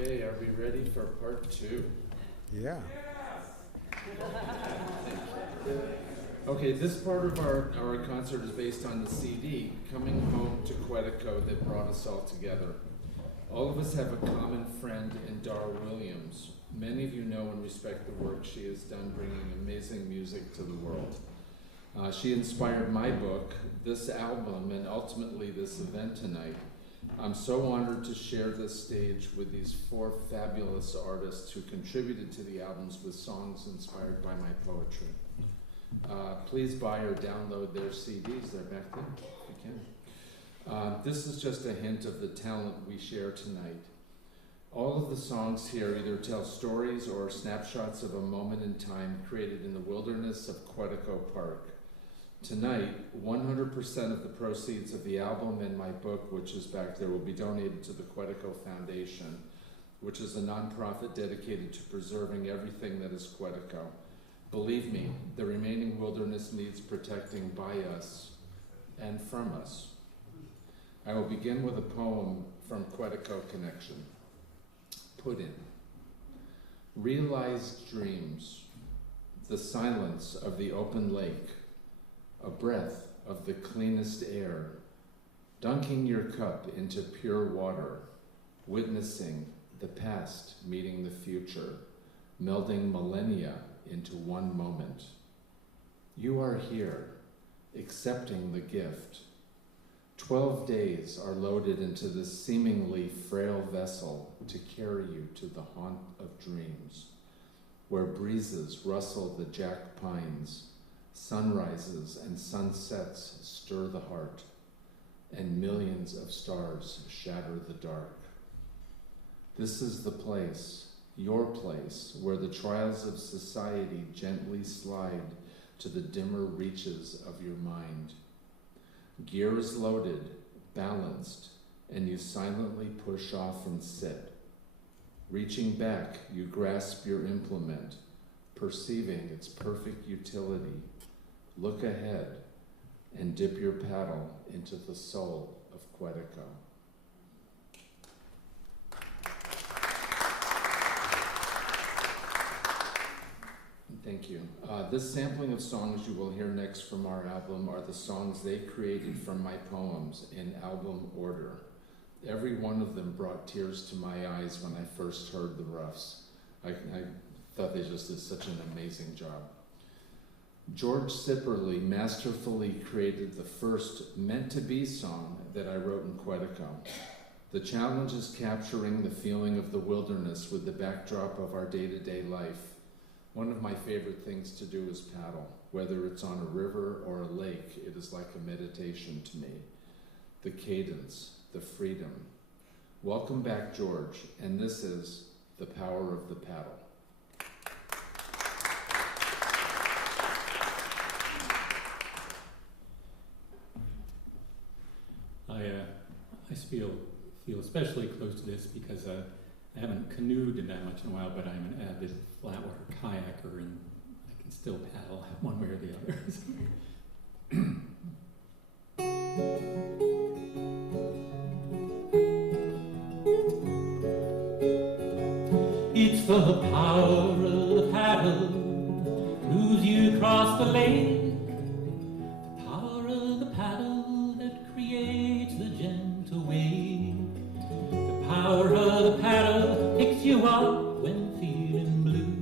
Okay, are we ready for part 2? Yeah. Okay, this part of our concert is based on the CD, Coming Home to Quetico, that brought us all together. All of us have a common friend in Dar Williams. Many of you know and respect the work she has done bringing amazing music to the world. She inspired my book, this album, and ultimately this event tonight. I'm so honored to share this stage with these 4 fabulous artists who contributed to the albums with songs inspired by my poetry. Please buy or download their CDs. They're back there if you can. This is just a hint of the talent we share tonight. All of the songs here either tell stories or snapshots of a moment in time created in the wilderness of Quetico Park. Tonight, 100% of the proceeds of the album and my book, which is back there, will be donated to the Quetico Foundation, which is a nonprofit dedicated to preserving everything that is Quetico. Believe me, the remaining wilderness needs protecting by us and from us. I will begin with a poem from Quetico Connection. Put in. Realized dreams, the silence of the open lake, a breath of the cleanest air, dunking your cup into pure water, witnessing the past meeting the future, melding millennia into one moment. You are here, accepting the gift. 12 days are loaded into this seemingly frail vessel to carry you to the haunt of dreams, where breezes rustle the jack pines, sunrises and sunsets stir the heart, and millions of stars shatter the dark. This is the place, your place, where the trials of society gently slide to the dimmer reaches of your mind. Gear is loaded, balanced, and you silently push off and sit. Reaching back, you grasp your implement, perceiving its perfect utility. Look ahead and dip your paddle into the soul of Quetico. Thank you. This sampling of songs you will hear next from our album are the songs they created from my poems in album order. Every one of them brought tears to my eyes when I first heard the roughs. I thought they just did such an amazing job. George Cipperly masterfully created the first meant-to-be song that I wrote in Quetico. The challenge is capturing the feeling of the wilderness with the backdrop of our day-to-day life. One of my favorite things to do is paddle. Whether it's on a river or a lake, it is like a meditation to me. The cadence, the freedom. Welcome back, George, and this is The Power of the Paddle. I feel especially close to this because I haven't canoed that much in a while, but I'm an avid flatwater kayaker and I can still paddle one way or the other. It's the power of the paddle moves you across the lake. The power of the paddle that creates the gentle wave. The power of the paddle picks you up when feeling blue.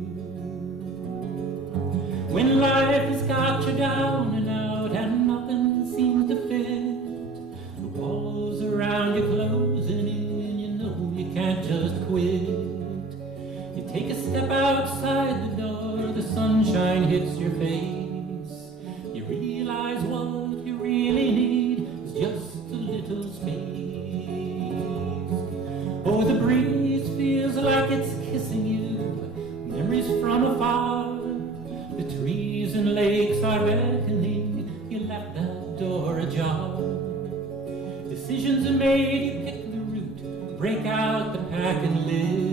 When life has got you down and out and nothing seems to fit, the walls around you closing in, you know you can't just quit. Take a step outside the door, the sunshine hits your face. You realize what you really need is just a little space. Oh, the breeze feels like it's kissing you, memories from afar. The trees and lakes are beckoning, you left that door ajar. Decisions are made, you pick the route, break out the packing list.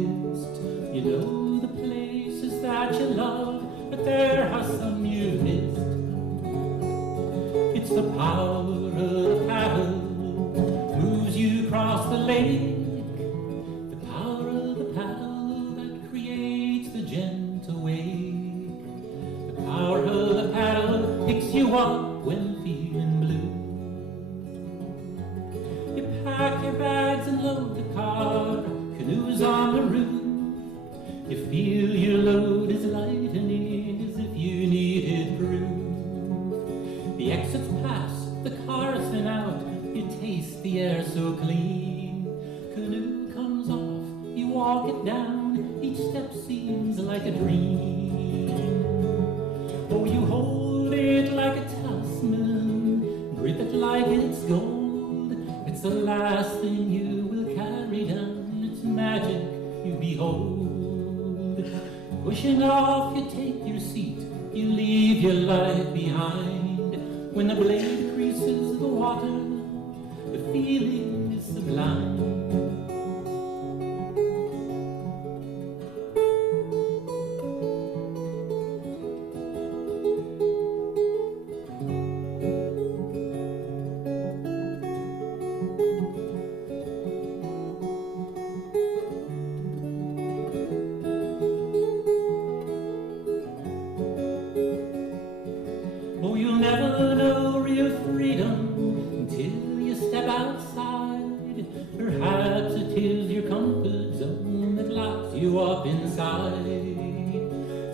You know the places that you love, but there are some you missed. It's the power of the paddle moves you across the lake. The power of the paddle You feel your load is light and as if you needed proof. The exits pass, the cars thin out, you taste the air so clean. Canoe comes off, you walk it down, each step seems like a dream. Oh, you hold it like a talisman, grip it like it's gold. It's the last thing you will carry down, it's magic you behold. Pushing off, you take your seat, you leave your life behind. When the blade creases the water, the feeling is sublime. Oh, you'll never know real freedom until you step outside. Perhaps it is your comfort zone that locks you up inside.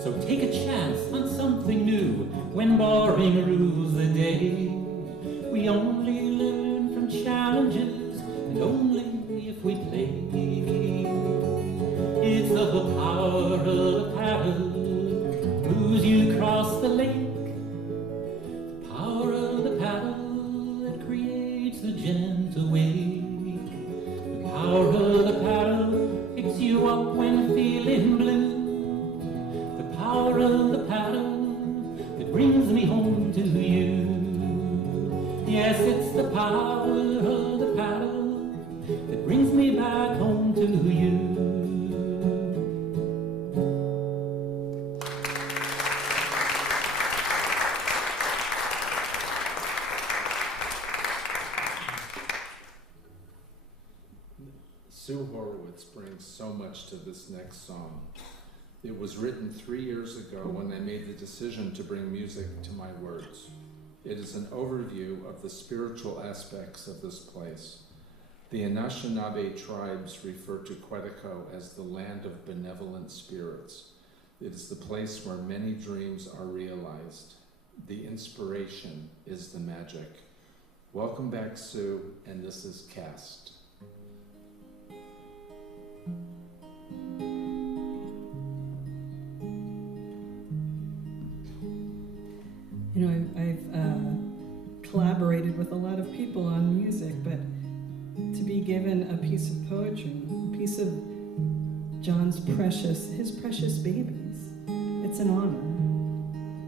So take a chance on something new when boring rules the day. We only learn from challenges and only if we play. It's the power of the paddle moves you across the lake. The gentle wave. The power of the paddle picks you up when feeling blue. The power of the paddle that brings me home to you. Yes, it's the power of the paddle that brings me back home to you. Sue Horowitz brings so much to this next song. It was written 3 years ago when I made the decision to bring music to my words. It is an overview of the spiritual aspects of this place. The Anishinaabe tribes refer to Quetico as the land of benevolent spirits. It is the place where many dreams are realized. The inspiration is the magic. Welcome back, Sue, and this is Cast. You know, I've collaborated with a lot of people on music, but to be given a piece of poetry, a piece of his precious babies, it's an honor.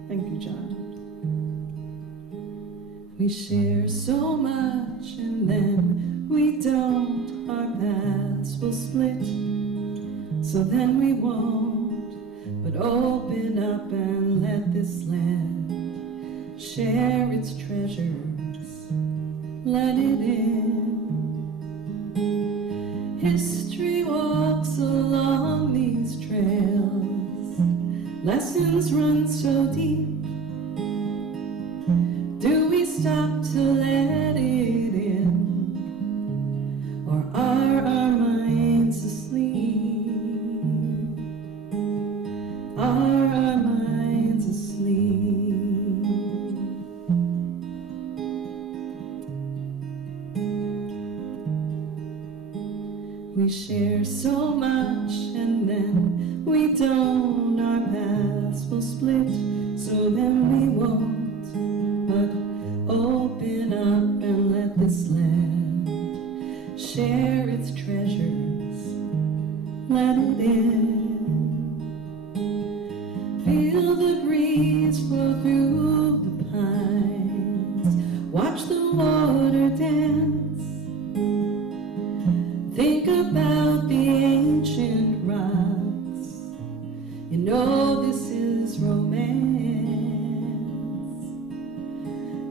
Thank you, John. We share so much and then we don't, our paths will split, so then we won't, but open up and let this land share its treasures, let it in. History walks along these trails, lessons run so deep. Do we stop to let it in, or are our minds asleep? Are our minds asleep? We share so much and then we don't, our paths will split, so then we won't, but open up and let this land share its treasures, let it in. Feel the breeze flow through the pines, watch the water dance. Think about the ancient rocks, you know this is romance.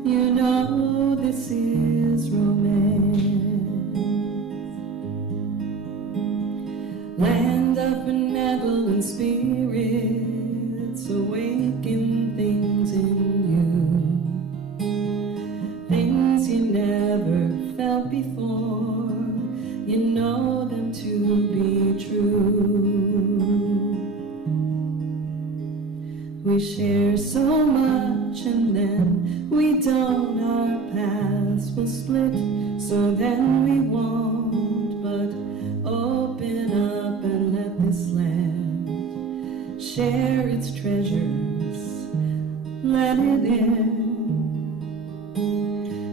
You know this is romance. Land of benevolent spirits, awaken things in you, things you never felt before. You know them to be true. share so much and then we don't, our paths will split, so then we won't, but open up and let this land share its treasures, let it in.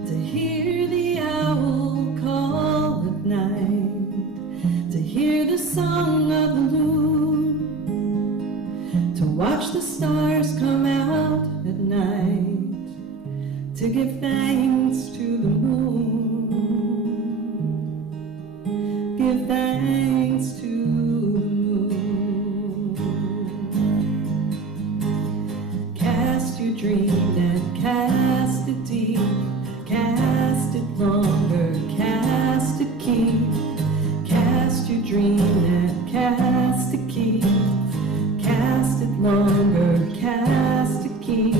To hear the owl call at night, to hear the song of the moon, to watch the stars come out at night, to give thanks to the moon, give thanks to the moon. Cast your dream and cast it deep, cast it longer, cast it keep, cast your dream and cast it keep, cast it longer, cast it keep,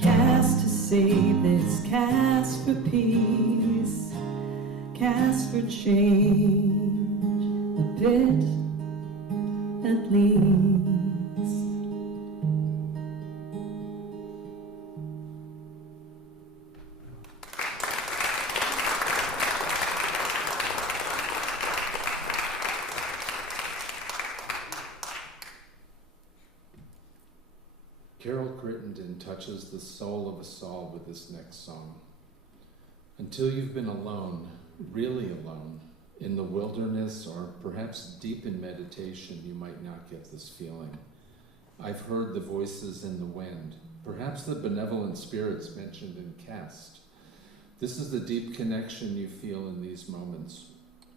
cast to save this, cast for peace, cast for change, a bit at least. Carol Crittenden touches the soul of us all with this next song. Until you've been alone, really alone, in the wilderness or perhaps deep in meditation, you might not get this feeling. I've heard the voices in the wind, perhaps the benevolent spirits mentioned in Cast. This is the deep connection you feel in these moments.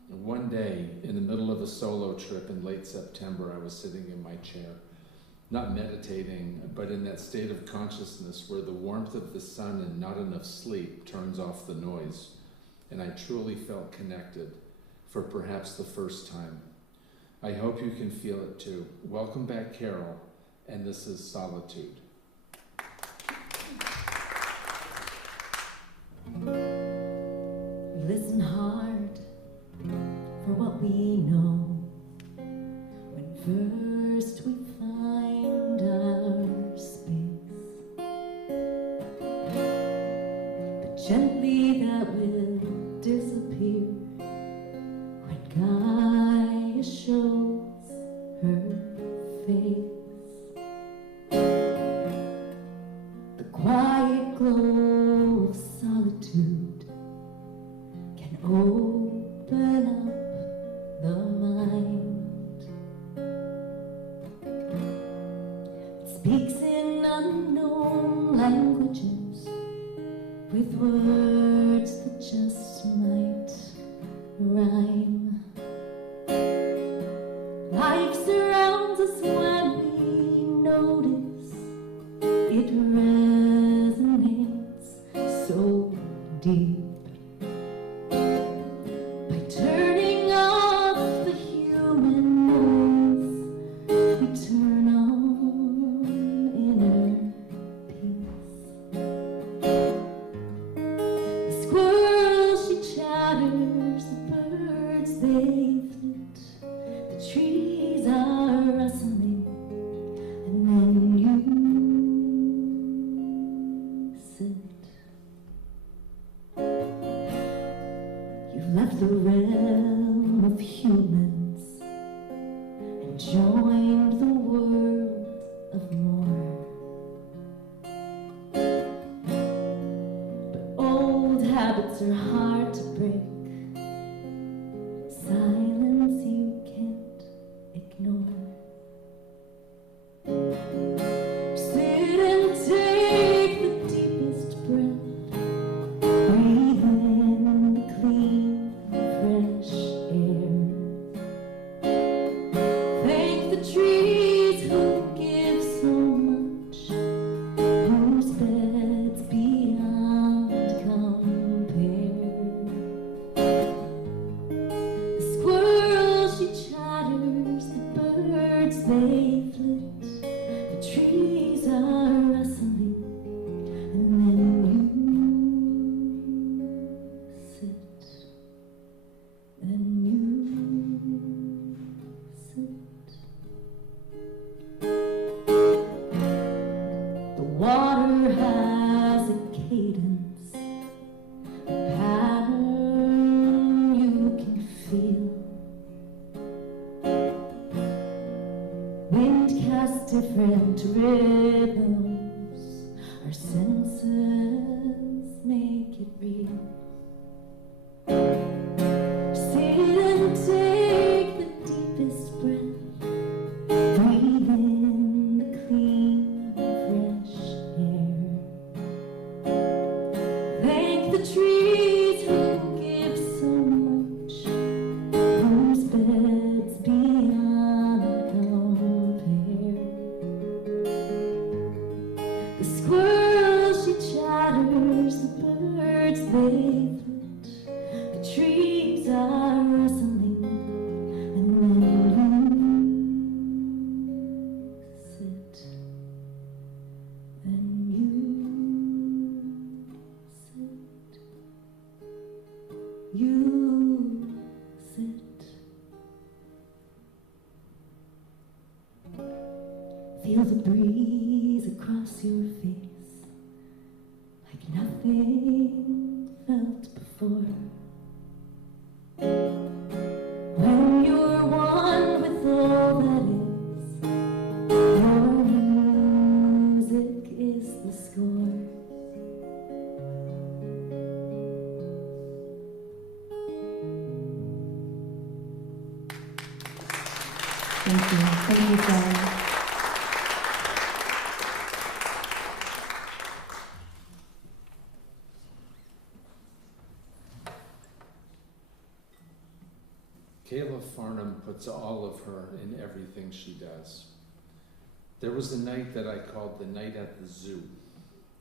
One day, in the middle of a solo trip in late September, I was sitting in my chair, not meditating, but in that state of consciousness where the warmth of the sun and not enough sleep turns off the noise. And I truly felt connected for perhaps the first time. I hope you can feel it too. Welcome back, Carol, and this is Solitude. Listen hard for what we know. When first we find our space, but gently that will disappear when Gaia shows her face. The quiet glow of solitude can open up the mind. It speaks in unknown languages with words that just might rhyme. Life surrounds us when we notice. It resonates so deep. By turning off the human noise, we turn on inner peace. The squirrel, she chatters, the birds, they flit, the trees are rustling, and then you sit. You've left the realm of humans and joined the world of more. But old habits are hard to break. Silence you can't ignore. Sit and take the deepest breath. Breathe in the clean, fresh air. Thank the trees who give so much, whose beds beyond compare. The squirrel, she chatters, the birds, they flit, the trees are rustling, and then you sit, then you sit. different rhythms. Our senses make it real. Sit and take the deepest breath. Breathe in the clean, fresh air. Thank the trees who give so much, whose beds beyond compare. The squirrel, she chatters, the birds, they flit. The trees are rustling, and then you sit, and you sit, you sit. Feel the breeze across your face, like nothing felt before. When you're one with all that is, your music is the score. Thank you. Thank you, Sarah. Kayla Farnham puts all of her in everything she does. There was a night that I called the night at the zoo.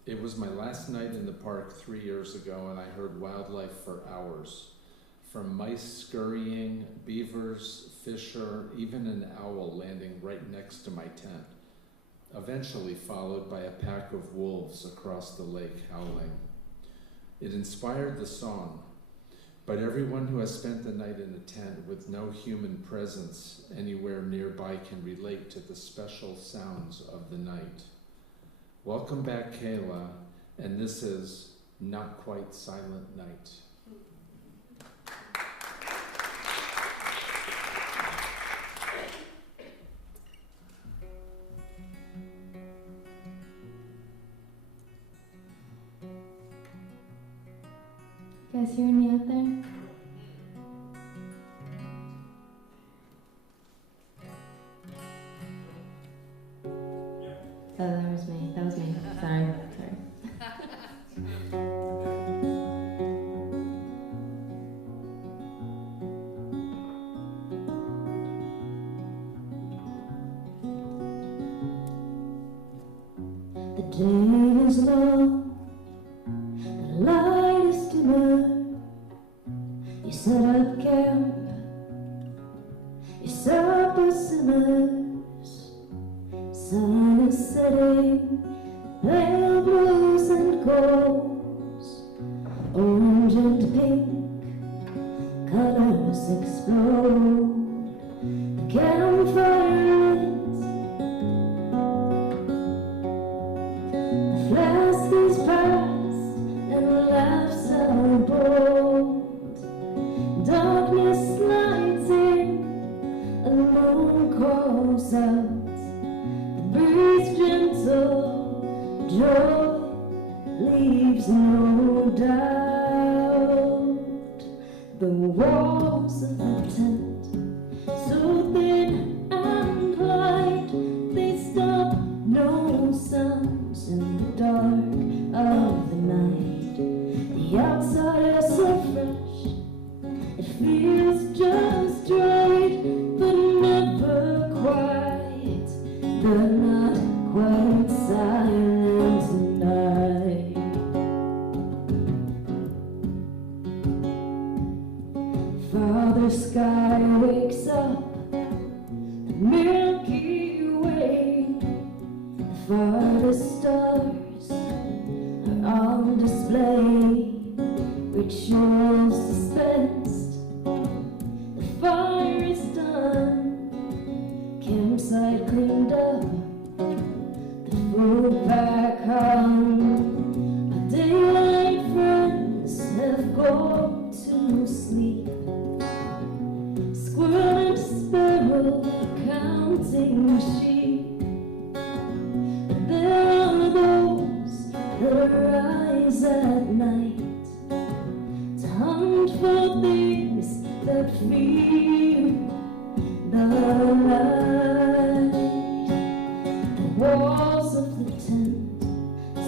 It was my last night in the park 3 years ago, and I heard wildlife for hours. From mice scurrying, beavers, fisher, even an owl landing right next to my tent. Eventually followed by a pack of wolves across the lake howling. It inspired the song. But everyone who has spent the night in a tent with no human presence anywhere nearby can relate to the special sounds of the night. Welcome back, Kayla, and this is Not Quite Silent Night. You guys hearing me out there? Oh, that was me. That was me. Sorry. The day is long, the light is dimmer. You set up camp, you supper simmers. Sun is setting, pale blues and golds, orange and pink, colors explode. The campfire lit, the flask is passed, and the laughs are bold. Darkness slides in, a moon calls out. Breeze gentle, joy leaves no doubt. The walls of the tent, so thin and light, they stop no sounds in the dark of the night. The outside is so fresh, it feels just right, but never quite. But not quite silent tonight. Father Sky wakes up, the Milky Way. The farthest stars are on display, rituals dispensed. The fire is done, campsite cleaned up, the food back home. Our daylight friends have gone to sleep. Squirrel and sparrow counting sheep. at night to hunt for things that fear the light. The walls of the tent,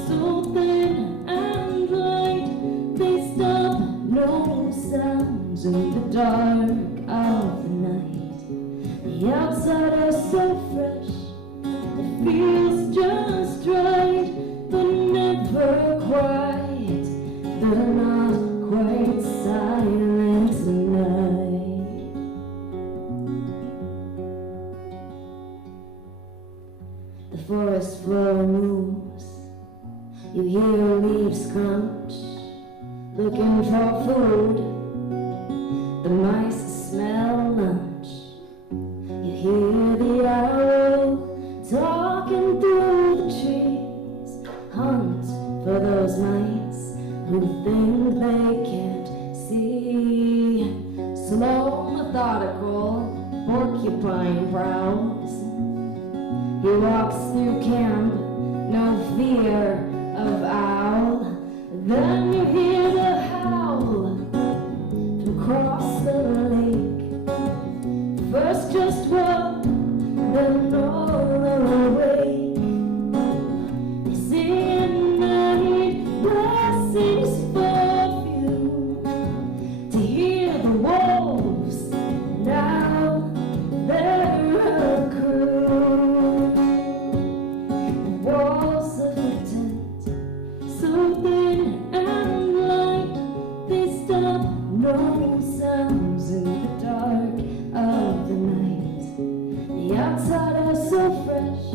so thin and light, they stop no sounds in the dark of the night. The outside is so fresh, it feels just right, but never quite. They're not quite silent tonight. The forest floor moves, you hear leaves crunch, looking for food. The mice smell lunch. You hear the owl talking through the trees. Hunt for those mice who think they can't see. Slow, methodical, porcupine prowls. He walks through camp, no fear of owl. Then you hear the howl from across the lake. First just one, then all are awake. They sing at night blessings for you, to hear the wolves, now they're a crew. The walls of the tent, so thin and light, they stop no sounds in the dark of the night. The outside is so fresh,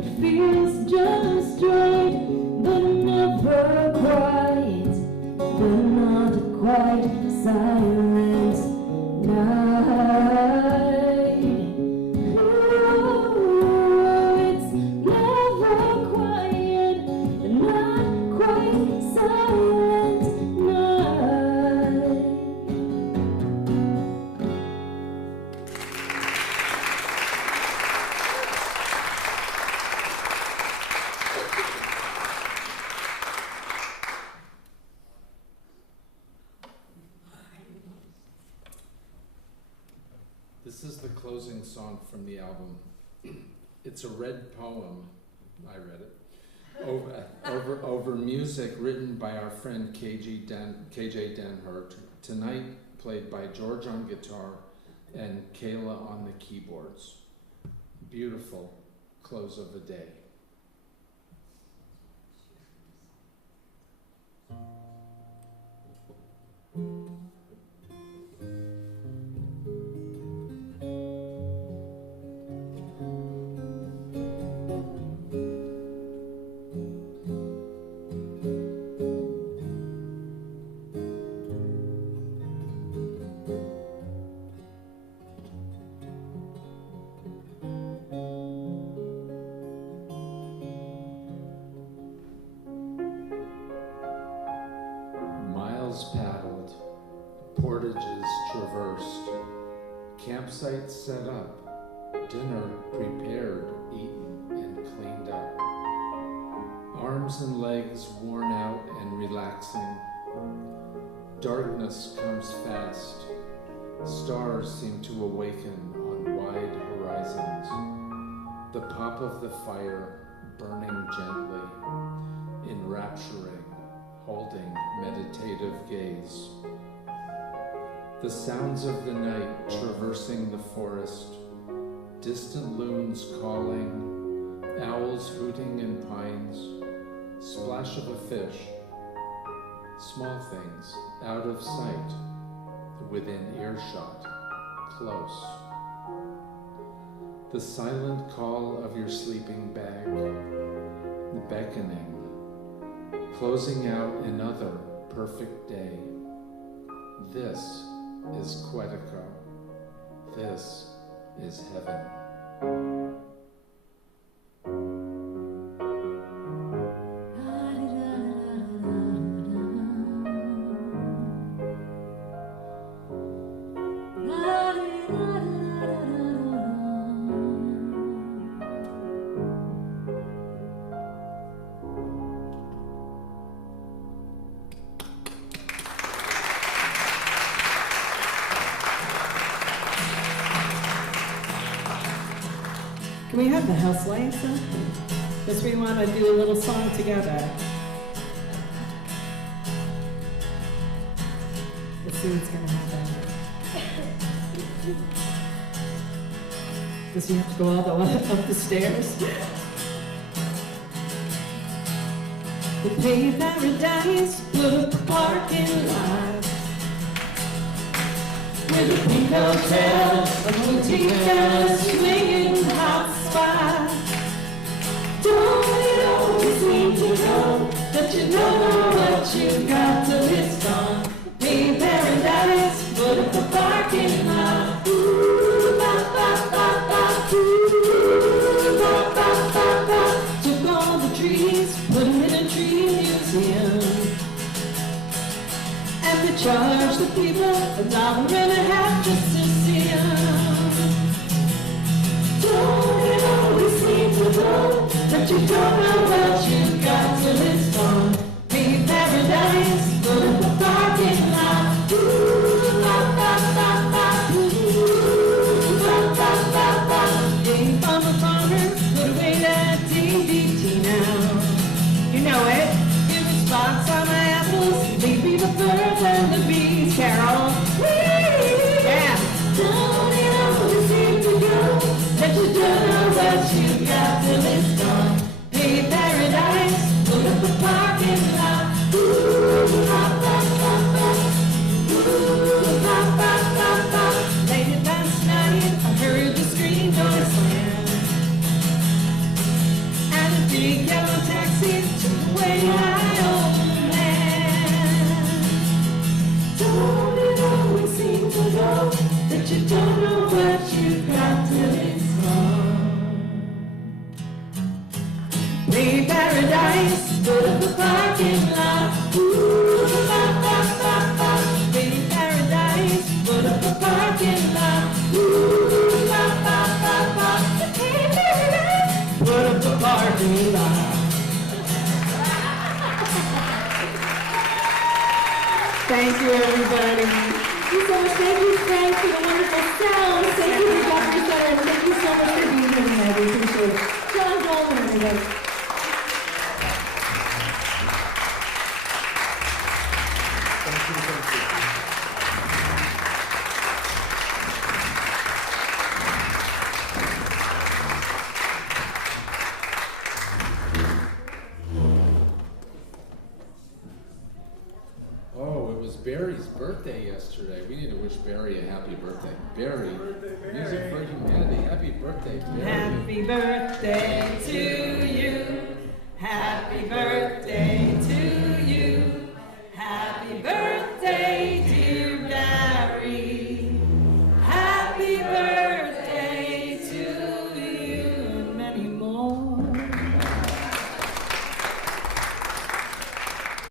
it feels just right, but never quite. They're not quite silent night. Ooh, it's never quiet, not quite silent night. This is the closing song from the album. It's a read poem, I read it, over music written by our friend KJ Denhurt, tonight played by George on guitar and Kayla on the keyboards. Beautiful close of the day. Paddled, portages traversed, campsites set up, dinner prepared, eaten, and cleaned up, arms and legs worn out and relaxing. Darkness comes fast, stars seem to awaken on wide horizons. The pop of the fire burning gently, enrapturing, holding meditative gaze. The sounds of the night traversing the forest, distant loons calling, owls hooting in pines, splash of a fish, small things out of sight, within earshot, close. The silent call of your sleeping bag, beckoning, closing out another perfect day. This is Quetico. This is heaven. Can we have the house lights up? Because we want to do a little song together. Let's see what's going to happen. Does he have to go all the way up the stairs? The paved paradise, put up a parking lot with a pink hotel, a boutique and a swinging hot spot. Don't it always seem to know that you don't know what you've got till it's gone? Paved paradise, put up a parking lot. Ooh, ba ba ba ba, ooh, ba ba ba ba. Took all the trees, put them in a tree museum, and they charge the people $1.50 just to see them. Don't it always seem to know that you don't know what you've got till it's gone? Paved paradise, put up a parking lot. Ooh, ba ba ba ba, ooh, ba ba ba ba. Hey, farmer, farmer, put away that DDT now. You know it. Give me spots on my apples, leave me the birds and the bees, Carol. Yeah. Don't it always seem to go that you don't know what you got till it's gone? Hey, paradise, put up a parking lot. Ooh, ba ba ba ba. Ooh, ba ba ba ba. Late last night, I heard the screen door slam, and a big yellow taxi took away my old man. Don't it always seem to go that you don't know what you've got till it's gone? Paved paradise, put up a parking lot. Ooh, ba ba ba ba. Paved paradise, put up a parking lot. Ooh, ba ba ba ba. Paved paradise, put up a parking lot. Thank you, everybody. Thank you so much. Thank you, Frank, for the wonderful sound. Thank you, Dr. Sutter, and thank you so much for being here tonight. We appreciate it. John Doelman, everybody. Oh, it was Barry's birthday yesterday. We need to wish Barry a happy birthday. Barry, Music for Humanity. Happy birthday, Barry. Happy birthday to you. Happy birthday